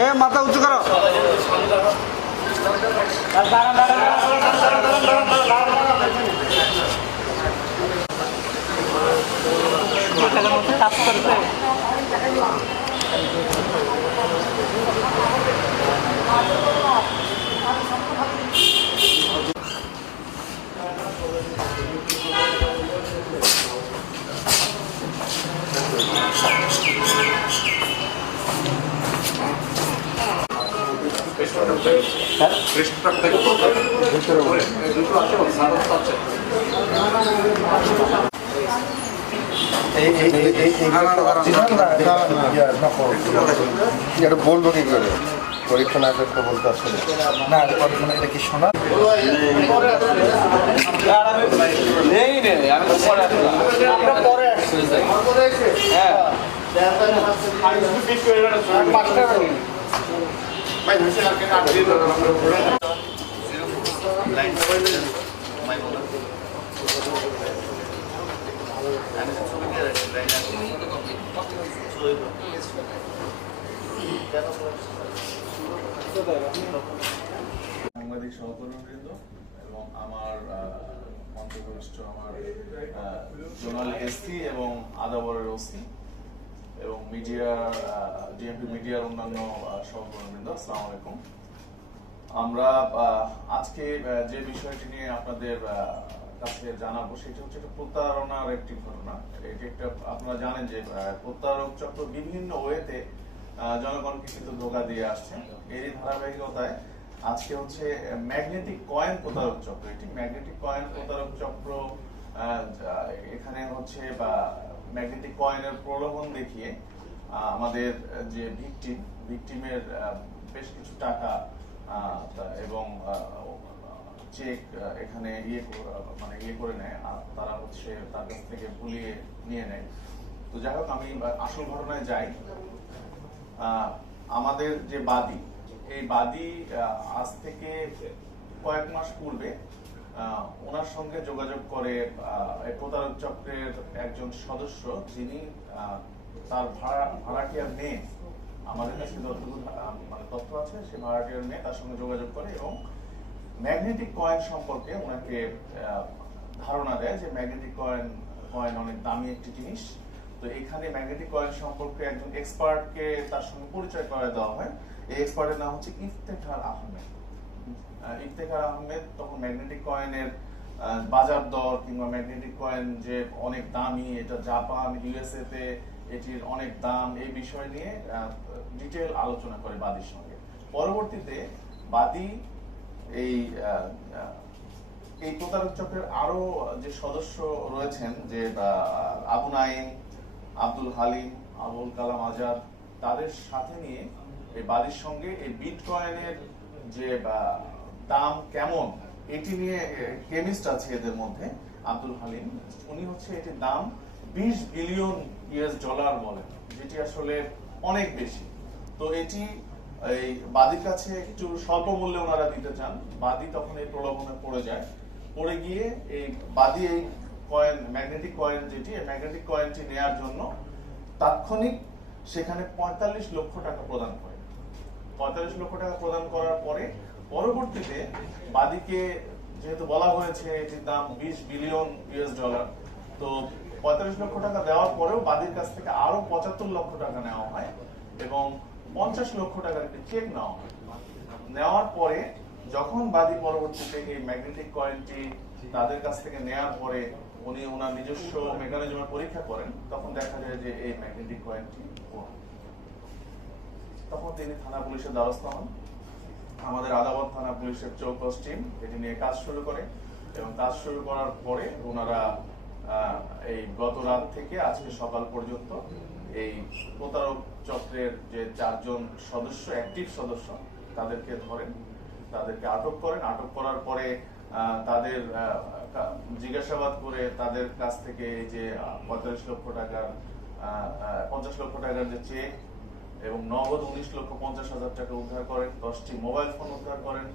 এ মাথা উঁচু করো। কাজ করবে এটা বলব কি করে পরীক্ষা না করতে বলতে আসলে না মানে এটা কি শোনা নেই হ্যাঁ সাংবাদিক সহকর্মীবৃন্দ এবং আমার মন্ত্রঘনিষ্ঠ আমার জোনাল এসসি এবং আদাবরের ওসি। এবং মিডিয়ার ডিএমপি মিডিয়ার অন্যান্য সহকর্মীবৃন্দ, আসসালামু আলাইকুম। আমরা আজকে যে বিষয়টি নিয়ে আপনাদের কাছে জানাব, সেটা হচ্ছে একটা প্রতারণার একটি ঘটনা। এটি একটা, আপনারা জানেন যে প্রতারক চক্র বিভিন্ন ওয়েতে জনগণকে কিন্তু ধোকা দিয়ে আসছে। এরই ধারাবাহিকতায় আজকে হচ্ছে, ম্যাগনেটিক কয়েন প্রতারক চক্র। এটি ম্যাগনেটিক কয়েন প্রতারক চক্র এখানে হচ্ছে বা ম্যাগনেটিক কয়েনের প্রলোভন দেখিয়ে আমাদের যে ভিকটিম ভিকটিমের বেশ কিছু টাকা এবং চেক এখানে ইয়ে মানে ইয়ে করে নেয়, আর তারা হচ্ছে তার কাছ থেকে ভুলিয়ে নিয়ে নেয়। তো যাই হোক, আমি আসল ঘটনায় যাই। আমাদের যে বাদী, এই বাদী আজ থেকে কয়েক মাস পূর্বে ওনার সঙ্গে যোগাযোগ করে প্রতারক চক্রের একজন সদস্য যিনি তার ভাড়া ভাড়াটিয়ার মেয়ে আমাদের কাছে যতটুকু মানে তথ্য আছে সে ভাড়াটিয়ার মেয়ে তার সঙ্গে যোগাযোগ করে এবং ম্যাগনেটিক কয়েন সম্পর্কে ওনাকে ধারণা দেয় যে ম্যাগনেটিক কয়েন কয়েন অনেক দামি একটি জিনিস। তো এখানে ম্যাগনেটিক কয়েন সম্পর্কে একজন এক্সপার্টকে তার সঙ্গে পরিচয় করে দেওয়া হয়। এই এক্সপার্টের নাম হচ্ছে ইফতেখার আহমেদ। আহ, ইফতেখার আহমেদ তখন ম্যাগনেটিক কয়েনের বাজার দর কিংবা ম্যাগনেটিক কয়েন যে অনেক দামি, এটা জাপান ইউএসএ তে এটির অনেক দাম, এই বিষয় নিয়ে ডিটেল আলোচনা করে বাদীর সঙ্গে। পরবর্তীতে বাদী এই এই প্রতারক চক্রের আরও যে সদস্য রয়েছেন যে আবু নাইম আব্দুল হালিম, আবুল কালাম আজাদ, তাদের সাথে নিয়ে এই বাড়ির সঙ্গে এই বিট কয়েনের যে দাম কেমন? এটি নিয়ে কেমিস্ট আছে এদের মধ্যে, আব্দুল হালিম। উনি হচ্ছে এটির দাম বিশ বিলিয়ন ইউএস ডলার বলেন, যেটি আসলে অনেক বেশি। তো এটি এই বাদির কাছে একটু স্বল্প মূল্যে ওনারা দিতে চান। বাদী তখন এই প্রলোভনে পড়ে যায়। পড়ে গিয়ে এই বাদী এই কয়েন ম্যাগনেটিক কয়েন যেটি ম্যাগনেটিক কয়েনটি নেয়ার জন্য তাৎক্ষণিক সেখানে পঁয়তাল্লিশ লক্ষ টাকা প্রদান করে। পঁয়তাল্লিশ লক্ষ টাকা প্রদান করার পরে পরবর্তীতে বাদীকে যেহেতু বলা হয়েছে এটির দাম বিশ বিলিয়ন ইউএস ডলার তো পঁয়তাল্লিশ লক্ষ টাকা দেওয়ার পরেও বাদীর কাছ থেকে আরও পঁচাত্তর লক্ষ টাকা নেওয়া হয় এবং পঞ্চাশ লক্ষ টাকার একটি চেক নেওয়া হয় নেওয়ার পরে যখন বাদী পরবর্তীতে এই ম্যাগনেটিক কয়েনটি তাদের কাছ থেকে নেওয়ার পরে উনি ওনার নিজস্ব মেকানিজমের পরীক্ষা করেন, তখন দেখা যায় যে এই ম্যাগনেটিক কয়েনটি ভুয়া। তখন তিনি থানা পুলিশের দ্বারস্থ হন আমাদের আদাবত থানা পুলিশের চৌকস টিম এটি নিয়ে কাজ শুরু করে এবং কাজ শুরু করার পরে ওনারা এই গত রাত থেকে আজকে সকাল পর্যন্ত এই প্রতারক চক্রের যে চারজন সদস্য অ্যাক্টিভ সদস্য, তাদেরকে ধরেন, তাদেরকে আটক করেন। আটক করার পরে তাদের জিজ্ঞাসাবাদ করে তাদের কাছ থেকে এই যে পঁয়তাল্লিশ লক্ষ টাকার পঞ্চাশ লক্ষ টাকার যে চেক এবং নগদ উনিশ লক্ষ পঞ্চাশ হাজার টাকা উদ্ধার করেন, দশটি মোবাইল ফোন উদ্ধার করেন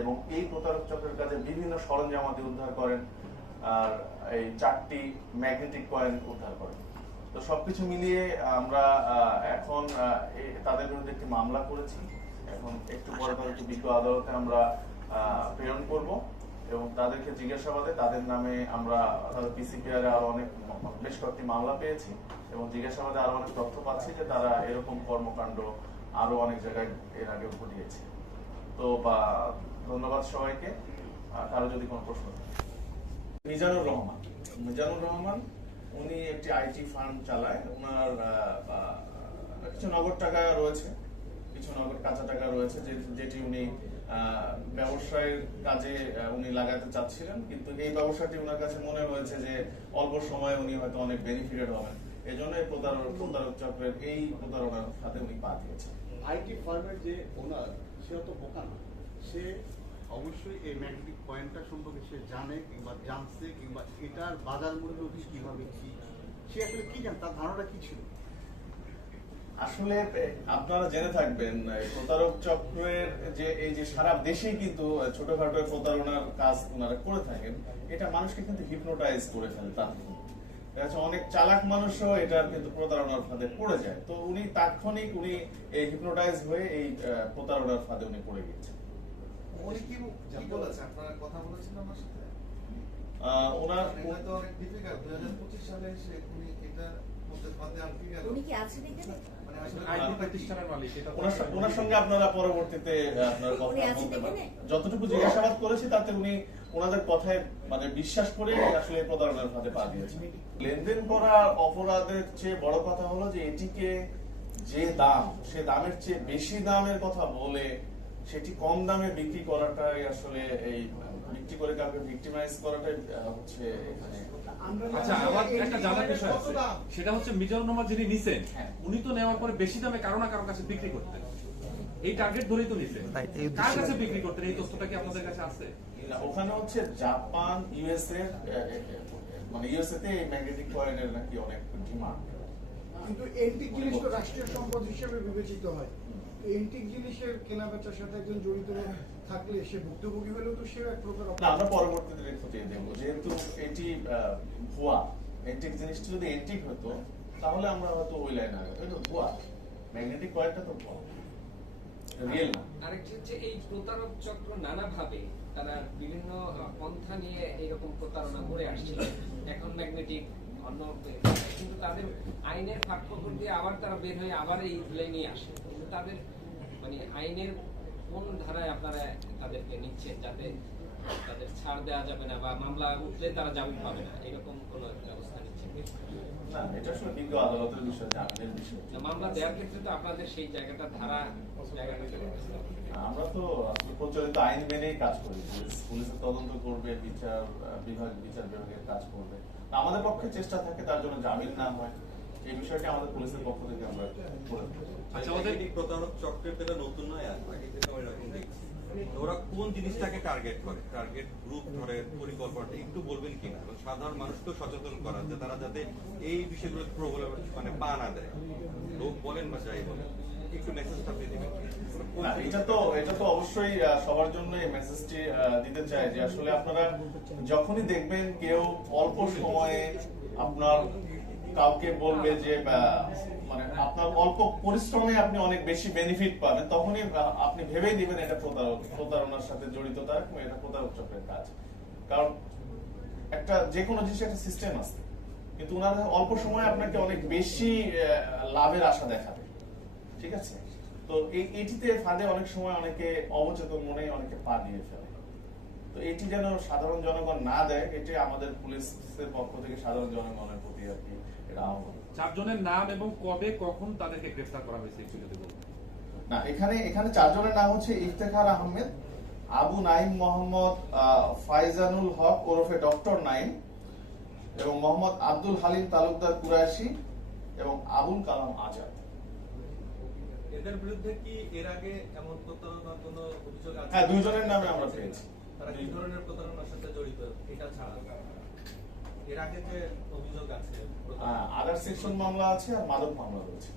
এবং এই প্রতারক চক্রের কাছে বিভিন্ন সরঞ্জামাদি উদ্ধার করেন আর এই চারটি ম্যাগনেটিক কয়েন উদ্ধার করেন। তো সবকিছু মিলিয়ে আমরা এখন তাদের বিরুদ্ধে একটি মামলা করেছি। এখন একটু পরে তাদেরকে বিজ্ঞ আদালতে আমরা প্রেরণ করব। এবং তাদেরকে জিজ্ঞাসাবাদে তাদের নামে আমরা পিসিপিআর আরও অনেক, বেশ কয়েকটি মামলা পেয়েছি এবং জিজ্ঞাসাবাদে আরও অনেক তথ্য পাচ্ছি যে তারা এরকম কর্মকাণ্ড আরও অনেক জায়গায় এর আগে ঘটিয়েছে। তো, বা ধন্যবাদ সবাইকে। কারও যদি কোনো প্রশ্ন মিজানুর রহমান। মিজানুর রহমান, উনি একটি আইটি ফার্ম চালায়। ওনার কিছু নগদ টাকা রয়েছে, কিছু নগদ কাঁচা টাকা রয়েছে যেটি উনি ব্যবসায়ের কাজে উনি লাগাতে চাচ্ছিলেন, কিন্তু এই ব্যবসাটি ওনার কাছে মনে হয়েছে যে অল্প সময়ে উনি হয়তো অনেক বেনিফিটেড হবেন। এই জন্য এই প্রতারক প্রতারক চক্রের এই প্রতারণার হাতে উনি পা দিয়েছেন। আইটি ফার্মের যে ওনার সে অত বোকা না। সে অবশ্যই এই ম্যাগনেটিক পয়েন্টটা সম্পর্কে সে জানে কিংবা জানছে কিংবা এটার বাজার মূল্য কীভাবে কি, সে আসলে কি জানে, তার ধারণা কি ছিল? আসলে আপনারা জেনে থাকবেন প্রতারক চক্রের যে এই যে সারা দেশেই কিন্তু ছোটখাটো প্রতারণার কাজ ওনারা করে থাকেন এটা মানুষকে কিন্তু হিপনোটাইজ করে ফেলে অনেক চালাক মানুষও এটার কিন্তু প্রতারণার ফাঁদে পড়ে যায়। তো উনি তাৎক্ষণিক উনি এই হিপনোটাইজ হয়ে এই প্রতারণার ফাঁদে উনি পড়ে গিয়েছেন। উনি কি বলেছে আপনারা কথা বলেছেন আমার সাথে? ওনার তো অনেক ডিফিকাল্ট দুই হাজার পঁচিশ সালে এসে উনি এটা মানে ওনার সঙ্গে- আপনারা পরবর্তীতে আপনারা এখানে? যতটুকু জিজ্ঞাসাবাদ করেছি তাতে উনি ওনাদের কথায় মানে বিশ্বাস করে আসলে প্রতারণার ফাঁদে পা দিয়েছেন। লেনদেন করা অপরাধের চেয়ে বড় কথা হলো যে এটিকে যে দাম সে দামের চেয়ে বেশি দামের কথা বলে সেটি কম দামে বিক্রি করাটাই আসলে এই বিক্রি করে কাউকে ভিক্টিমাইজ করাটাই হচ্ছে এখানে আচ্ছা আমার একটা জানার বিষয় আছে। সেটা হচ্ছে মিজানুর রহমান যিনি নিছেন হ্যাঁ। উনি তো নেওয়ার পরে বেশি দামে কারও না কারও কাছে বিক্রি করতেন। এই টার্গেট ধরেই তো নিছেন। কার কাছে বিক্রি করতেন? এই তথ্যটা কি আপনাদের কাছে আছে? না, ওখানে হচ্ছে জাপান ইউএসএ মানে ইউএসএ তে এই ম্যাগনেটিক কয়েনের নাকি অনেক ডিমান্ড কিন্তু এন্টিক জিনিস তো রাষ্ট্রীয় সম্পদ হিসেবে বিবেচিত হয়। এন্টিক জিনিসের কেনা বেচার সাথে একজন জড়িত থাকলে সে ভুক্তভোগী হলেও তো সেও এক প্রকার না আমরা পরবর্তীতে খতিয়ে দেখব। যেহেতু এটি ভুয়া এন্টিক জিনিসটি যদি এন্টিক হতো তাহলে আমরা হয়তো ওই লাইনে আগে এটা ভুয়া। ম্যাগনেটিক কয়েনটা তো ভুয়া। রিয়েল না। আরেকটি হচ্ছে এই প্রতারক চক্র নানাভাবে তারা বিভিন্ন পন্থা নিয়ে এইরকম প্রতারণা করে আসছে এখন ম্যাগনেটিক অন্য কিন্তু তাদের আইনের দিয়ে আবার তারা বের হয়ে আবার এই আসে। কিন্তু তাদের মানে আইনের কোন ধারায় আপনারা তাদেরকে নিচ্ছেন যাতে তাদের ছাড় দেওয়া যাবে না বা মামলা উঠলে তারা জামিন পাবে না? এরকম কোন ব্যবস্থা নিচ্ছেন না এটা আসলে আদালতের বিষয় জামিনের বিষয়। মামলা দেওয়ার ক্ষেত্রে তো আপনাদের সেই জায়গাটা ধারা। আমরা তো প্রচলিত আইন মেনেই কাজ করি। পুলিশের তদন্ত করবে বিচার বিভাগ বিচার বিভাগের কাজ করবে। আমাদের পক্ষে চেষ্টা থাকে, তার জন্য জামিন না হয়। এই বিষয়টি আমাদের পুলিশের পক্ষ থেকে আমরা আচ্ছা ওদের প্রতারক চক্রের এটা নতুন নয় আর আগে ওরা কোন জিনিসটাকে টার্গেট করে? টার্গেট গ্রুপ ধরে পরিকল্পনাটা একটু বলবেন কিনা? এবং সাধারণ মানুষকেও সচেতন করা যে তারা যাতে এই বিষয়গুলো প্রবল মানে পা না দেয়। লোক বলেন বা যাই বলেন। যখনই দেখবেন কেউ অল্প সময়ে আপনার কাউকে বলবে যে মানে আপনার অল্প পরিশ্রমে আপনি অনেক বেশি বেনিফিট পাবেন, তখনই আপনি ভেবেই এটা প্রতারক প্রতারণার সাথে জড়িত তার এটা প্রতারক চক্রের কাজ। কারণ একটা, যে কোনো জিনিসের একটা সিস্টেম আছে। কিন্তু ওনারা অল্প সময়ে আপনাকে অনেক বেশি লাভের আশা দেখাবে। ঠিক আছে? তো এই এটিতে ফাঁদে অনেক সময় অনেকে অবচেতন মনে অনেকে পা দিয়ে ফেলে। তো এটি যেন সাধারণ জনগণ না দেয় এটি আমাদের পুলিশের পক্ষ থেকে সাধারণ জনগণের প্রতি আর কি এটা আহ্বান। চারজনের নাম এবং কবে কখন তাদেরকে গ্রেফতার করা হয়েছে একটু যদি না এখানে এখানে চারজনের নাম হচ্ছে ইফতেখার আহমেদ আবু নাইম মোহাম্মদ ফাইজানুল হক ওরফে ডক্টর নাইম এবং মোহাম্মদ আব্দুল হালিম তালুকদার কুরাশি এবং আবুল কালাম আজাদ। এদের বিরুদ্ধে কি এর আগে এমন প্রতারণা কোনো অভিযোগ আছে? হ্যাঁ দুইজনের নামে আমরা পেয়েছি। তারা কি ধরনের প্রতারণার সাথে জড়িত? এটা ছাড়া। এর আগে যে অভিযোগ আছে আদার সেকশন মামলা আছে আর মাদক মামলা রয়েছে।